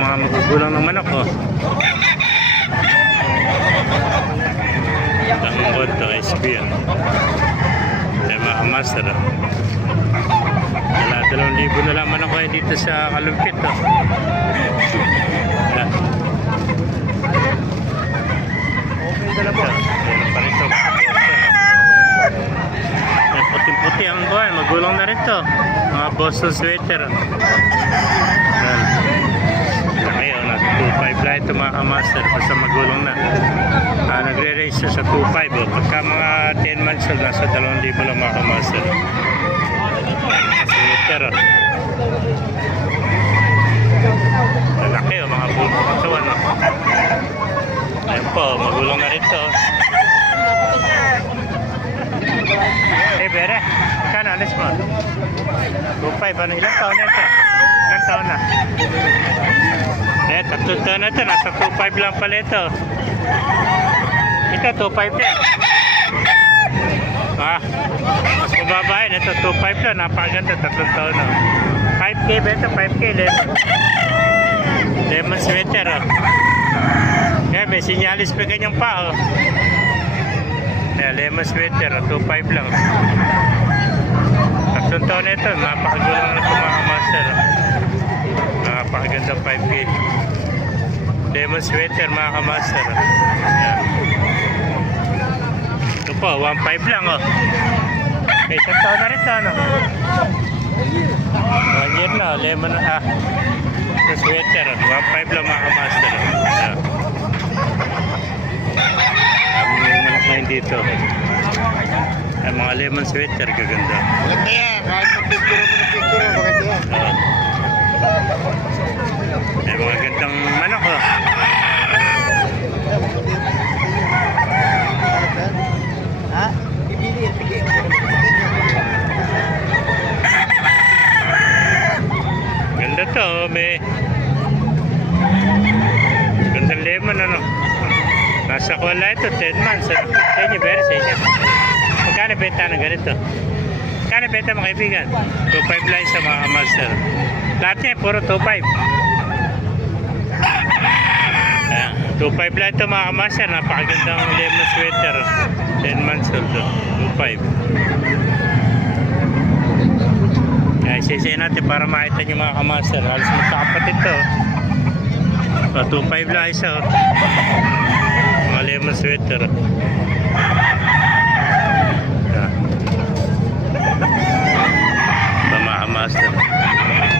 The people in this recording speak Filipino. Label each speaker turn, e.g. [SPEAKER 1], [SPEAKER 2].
[SPEAKER 1] mga magugulang ng manok, oh. Tanggol to, SB, oh. Kaya mga master, oh. Wala, dalawang libo na lang manok kayo dito sa Kalumpit, oh. Wala. Ito, pa rin to. May puting-puti ang buwan. Magulang na rin to. Mga Boston sweater. Yan. Oh, nasa 2.5 lang ito mga kamaster. Basta magulang na. Ah, nagre-range siya sa 2.5 oh. Pagka mga 10 months old, nasa 2,000 lang mga kamaster. Sweater oh. Lalaki oh, mga bulo katawan oh. Ayan po, magulang na rin to. Eh, Bere, kano alis mo? 2.5, ano? Ilang taon na ito? Ilang taon na? Taon na ito. Nasa 2.5 lang pala ito. Ito, 2.5 din. Ah, mas. Ito, 2.5 lang. Napakaganda. Tatlong taon na. 5K ba ito? 5K, lemon. Lemon sweater, oh. Yan, may sinyalis pa ganyang pa, oh. Yan, lemon sweater, oh, 2.5 lang. Tatlong taon na ito, napakagulang na ito mga master. oh. Napakaganda 5K. Lemon sweater mga kamaster. oh. Yan. Ito po, 1.5 lang, oh. May isang taon na rin ito, ano? One year na, lemon, ah. Sweater, oh. 1.5 lang mga kamaster. oh. Yan. Ang manok na yun dito. Ang mga lemon sweater, kaganda.
[SPEAKER 2] Maganda yan. Kahit mo ng picture, maganda yan.
[SPEAKER 1] Oo. May mga gandang manok, oh.
[SPEAKER 2] Ha? Bibili yan. Bigay mo.
[SPEAKER 1] Ganda to, may... Gandang lemon, ano. Nasa kuwala ito, 10 months. Ano? Sa inyo, very sa inyo. Magkano benta ng ganito? Magkano benta mga kaibigan? 2.5 lang sa mga master. Lahat niya, puro 2.5. Ayan, 2.5 lang ito mga master. Napakagandang lemon sweater. 10 months old. oh. 2.5. Isisay natin para makita nyo mga kamaster. Halos magkakapatid to. Oh, 2.5 lang isa. Oh. Mga lemon sweater.